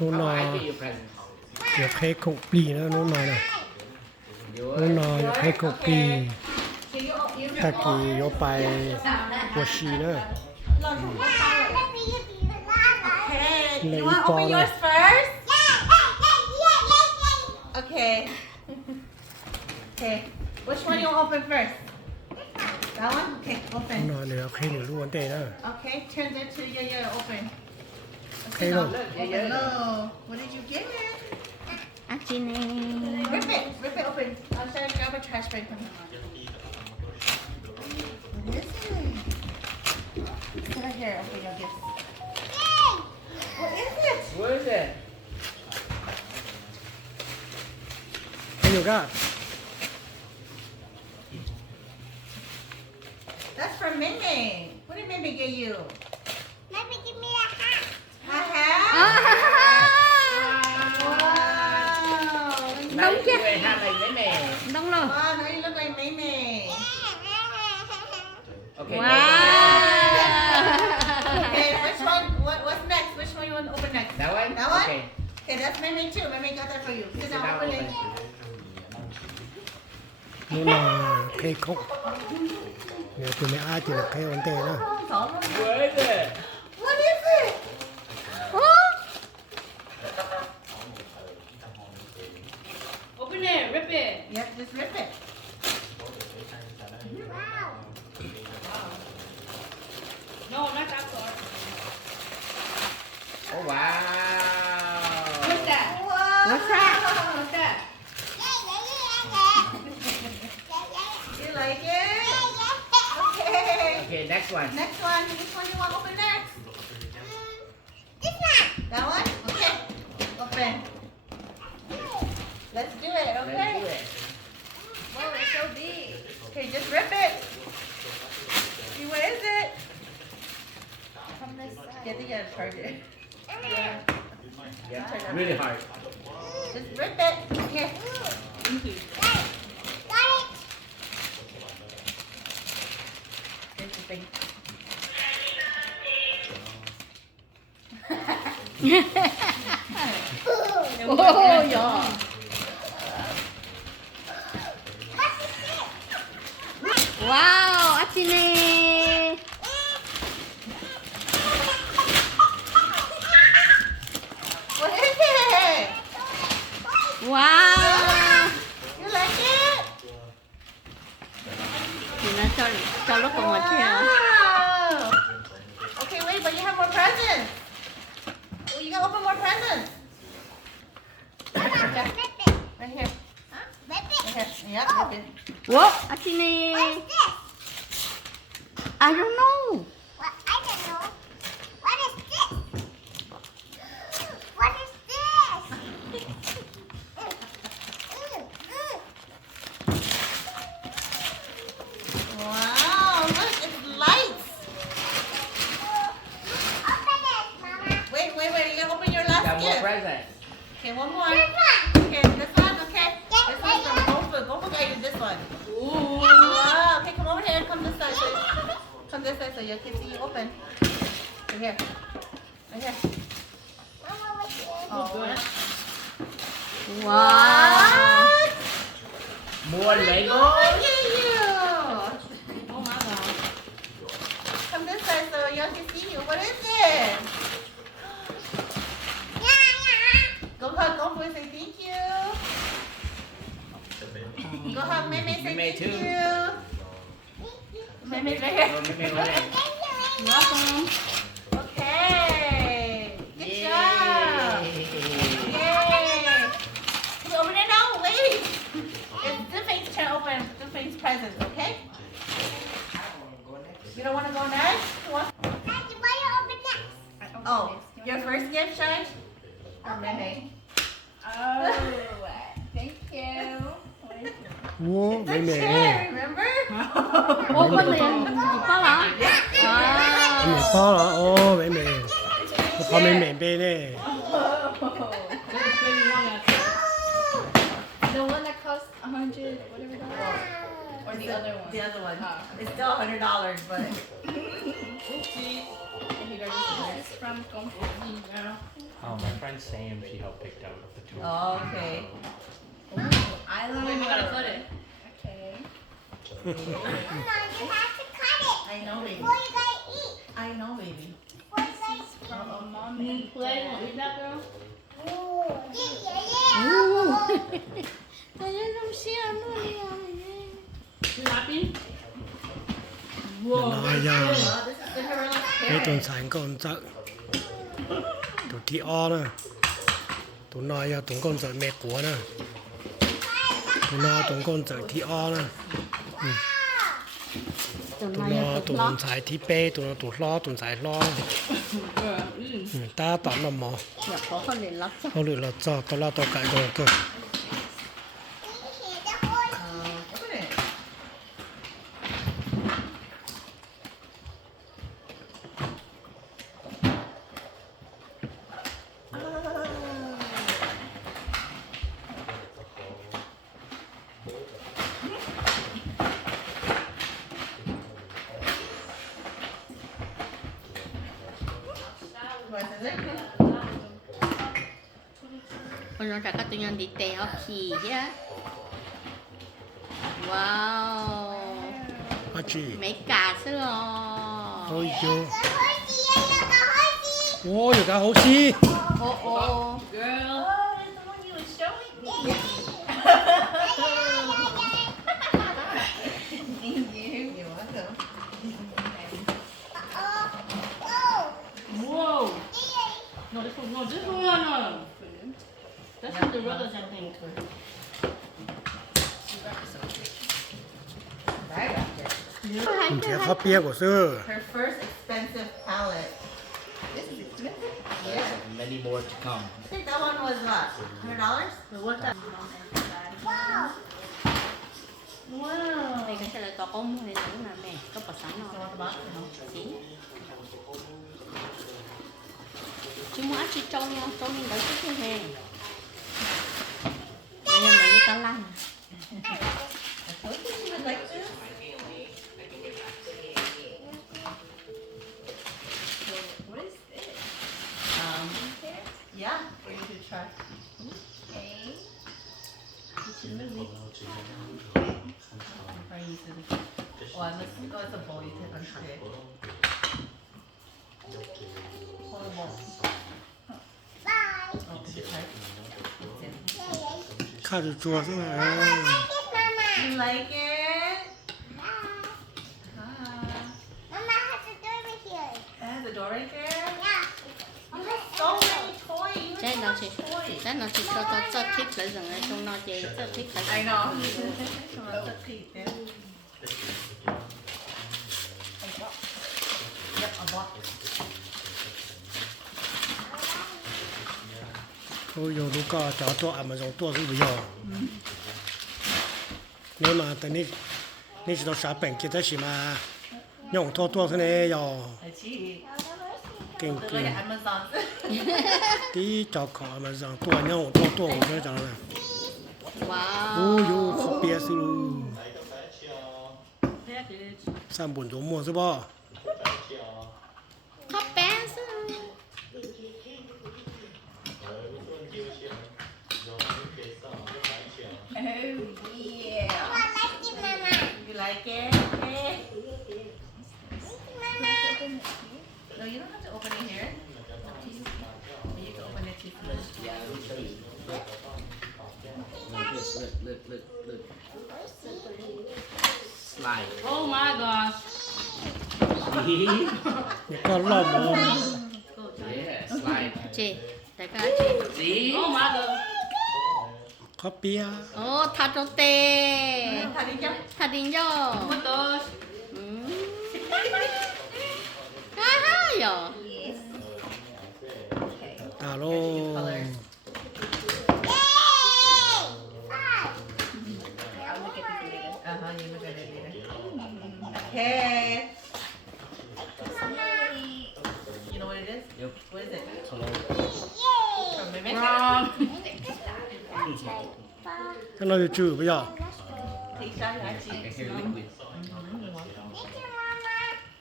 Nó How nò I give you present? Được hay cục bì nữa nó nò nè. Nó nò được hay cục bì. Ta kỳ vô bài của xì nữa. Okay, Lấy you want to bò open này. yours first? Okay. Okay, which one you want to open first? That one? Okay, Nó open. nò được hay được luôn tệ đó. Okay, turn it to yeah, open. Okay luôn. Open low. What did you get? Rip it open. I'll try to grab a trash bag from you. What is it? It's right here. Open your gifts. What is it? What is it? Hay được á. That's from Mimi. What did Mimi get you? Maybe give me a hat. A hat? Wow. Now you can have like Mimi. Wow, now you look like Mimi. Okay. Okay, which one? What's next? Which one you want to open next? That one? That one? Okay. Okay, that's Mimi too. Mimi got that for you. Sit down, open it. Nó nò hay cục. Nếu tụi mẹ ai thì được hay vấn đề đó. What is it? What is it? Open it, rip it. Yep, just rip it. Wow. No, not that part. Oh wow. What's that? Whoa. What's that? What's that? You like it? Okay. Okay, next one. Next one. Which one you want to open next? This one. That one? Okay. Open. Let's do it, okay? Let's do it. Whoa, it's so big. Okay, just rip it. See, what is it? From this side. Get the charger. Yeah, really hard. Just rip it. Here. Got it. Here's the thing. Oh, yeah. Wow, 아침에. What is it? Wow. You like it? Thì nó cho lúc còn một theo. Wow. Okay, wait, but you have more presents. Oh, you gotta open more presents. Okay. Right here. Right here. Yeah, rip it. Whoa, 아침에. What is this? I don't know. What? I don't know. What is this? What is this? Wow, look, it's lights. Open it, Mama. Wait, you gotta open your last Got more gift. presents. Okay, one more. This one. Okay, this one, okay? This one's from Goldfoot. Goldfoot got you this one. Ooh. Wow. Okay, come over here and come this side. Come this side so you can see you open. Right here. Right here. Mama, what's this? Oh, Wow. More Lego. Look at you. Oh my god. Come this side so y'all can see you. What is it? Go hug Goldfoot, say thank you. Go hug Meme, say Meme thank too. you. Meme's right here. Oh, Mimi, what is it? Welcome. Okay. Good job. Yay. Yay. Can you open it now? Wait. It's Dufain's turn to open Dufain's presents, okay? You don't want to go next? You want- Daddy, why you open next? Oh, your first gift, Shine? Or Meme? Oh, thank you. Wow, The mấy mẹ chair, remember? Ô, con liền có hả? Wow. mẹ to là ô mấy mẹ có mấy mẹ bên này The one that costs 100, whatever that was. Or the other one. The other one. Oh. It's still $100, but. And he got this from Oh, my friend Sam, she helped pick out the two. Oh, okay. I love it. Gotta cut it. Okay. Mama, you have to cut it I know, baby. before you guys eat. I know, baby. Before you guys eat. Play, want to eat that girl? Yeah. You happy? Tụi nó giờ Oh, this is Cinderella's cái tuần parents. sáng con chợ tụi chị o nè tụi nó giờ tụi con chợ mẹ của nè tụi nó tụi con chợ thị o nè tụi nó tụi con xài thị bê tụi nó tụi lo tụi xài lo ta tỏ nó mò Dạ, có con để lắp chắc.เขาหรือเราจอตอนเราตอไก่โดนเกิด Open it. What is it? Con nó trả các tự nhiên đi tèo khỉ chứ. Wow. อาจี Mấy cả sữa. โอ้ยโย The horsey, โอ้ยอยู่กับโฮซี Oh, oh. Girl. Oh, that's the one you were showing me. Thank you. You're welcome. Whoa. No, this one, no, this one, no. That's Cinderella's, I think. Right after. เสียข้าวเปียกกว่าซื้อ Her first expensive palette. This is expensive? Yeah. Many more to come. I think that one was what? $100? What's that? Wow. Đây cái là có mua hay là mẹ có bỏ sẵn You rồi. want the box? No. Chị. Chị mua ác chị trâu nhưng đỡ chút thế hè. Nhưng mà như cá lăng. I told you she would like this. So, what is this? Yeah, for you to try. Okay. Try using. Oh, I must go as a bowl. You can unstick. Hold the bowl. Bye. Oh, did you try? It's in. ข้าวจัวๆซะหน่อย You like it? Bye. Hi. Mama has a door right here. It has a door right there. Yeah. You have so many toys. You Đấy have nó so chị. much toys. Đấy nó chị cho thích lấy rằng ấy trong nó chị cho thích lấy. I know. Come on, let's see. There. Yep, a box. เขาอยู่ดูก็จอตัวอ่ะมาสองตัวซื้อไปยอนี่มาแต่นี่จะต้องสาแป่งกินได้สิมาย่องตัวเท่านี้ยอ I cheat. เก่ง Look like Amazon. ตีจอขอมาสองตัวย่องตัวผมก็จังเลยโอ้ Wow. ยข้าวเปียกสิลูสามบุญตัวมัวใช่ป่ะ Có bé chứ. Oh, yeah. Mama, like it, Mama. You like it? Okay. Mama. No, you don't have to open it here. Up to you. You can open it too. Yeah, let me show you. Look. Slide. Oh my gosh. See? นี่ก็รอบหมด Yeah, slide. Chị, đại ca chị. See? Oh my god. ข้าวเปียก Oh, thà cho tê. How did you? Thà đi vô. Ha ha yo. Yes. ตาโล Colors. I'll look at this later. You look at it later. Okay. You know what it is? Yep. What is it? Hello. From Mimic? Wrong. ถ้าเราจะจื้อไปยอ Take that, actually. I hear liquid.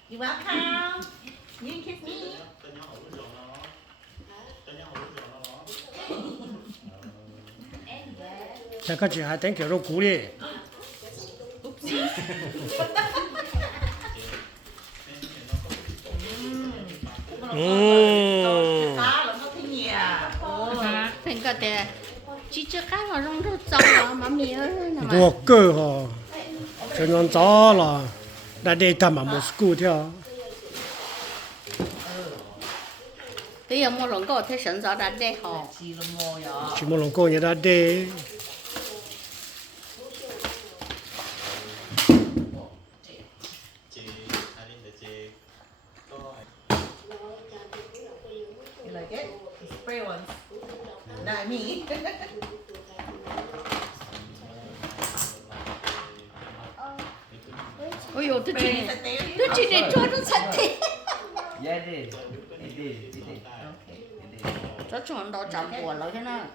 You're welcome. You can kiss me. 再个只还等给肉骨哩。嗯。 cá là nó thiên nhẹ. Thành cả thế. Chỉ chưa cá vào trong đó trâu mà mía nè mà. 我够哈，这样早了，那得他妈没骨条。 Bây giờ mua lồng có thể sẵn gió đã đây họ. Chỉ là mồi à. chỉ một lần cô như đã đi. You like it? The spray ones. Not me. Ôi dồi, tôi Spray sạch tế. chỉ để cho nó sạch thế. Yeah, it did. Cho chúng nó chọn của nó thế nào.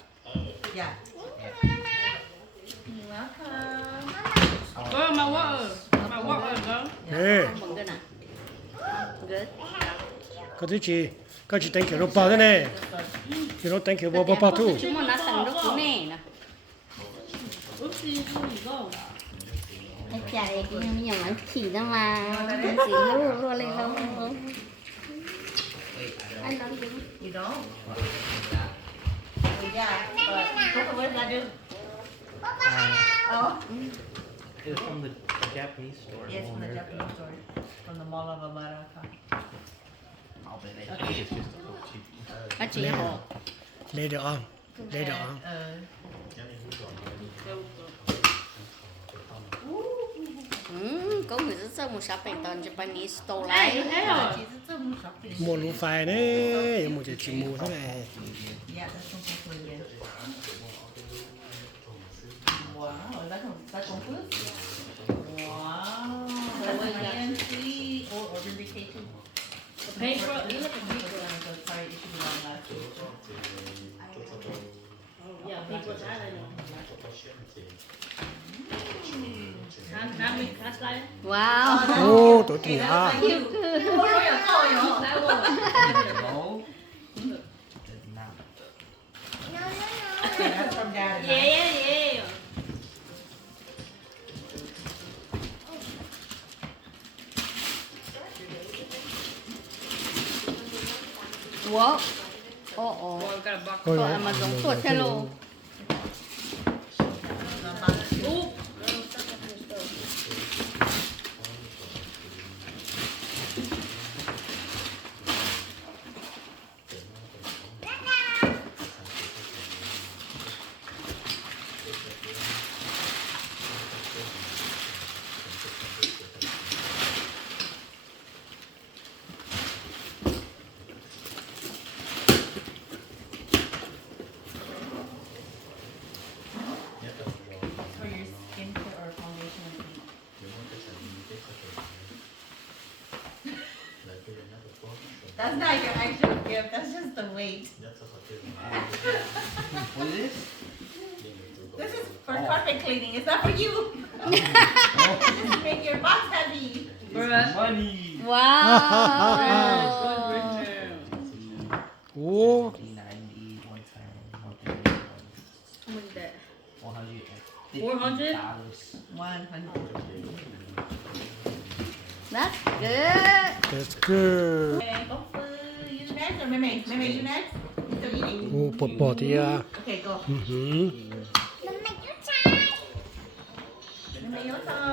Yeah. You're welcome. Mà vợ đó. Ê, Mừng cái nào. Good. có chỉ đánh kiểu bao thế này, thì nó đánh kiểu bao thu. Chúng mà nó thành nó cũng nè nè. Anh chạy cái nhà nó chỉ ra mà chỉ luôn lên đâu. Anh nói đúng. You don't? Yeah, but what does that do? Oh. It was from the Japanese store. Yes, from the Japanese store. From the Mall of America. I'll bet they think it's just a Coke cheap. Anh chỉ họ. Lấy được không? Lấy được không? Có người rất sợ một shopping toàn Japanese store lại. Mua lúa phai đấy, mua chỉ mua thế này. Yeah, that's from Korea. Wow, that's from food? Wow. Korean tea or ordinary tea too. Paper, You look at paper and go, sorry, it should be long lasting. yeah, people trả lời wow. Ô, tối kỳ à. Cute. Oh, yeah, oh, yeah. No. Okay, that's from Dad. Yeah. Ủa? Ồ. Coi Coi mà giống tuột hello. For your skincare or foundation and heat. That's not your actual gift, that's just the weight. What is this? This is for carpet cleaning, it's not for you. Just make your box heavy. Money. Wow. Ô, 390 one time. 400? $400. 100. That's good. that's good. Okay, go for you next or Meme? Meme, you next? You still eating? Ô, bọt đi à. Okay, go. Ừ. Meme, your time.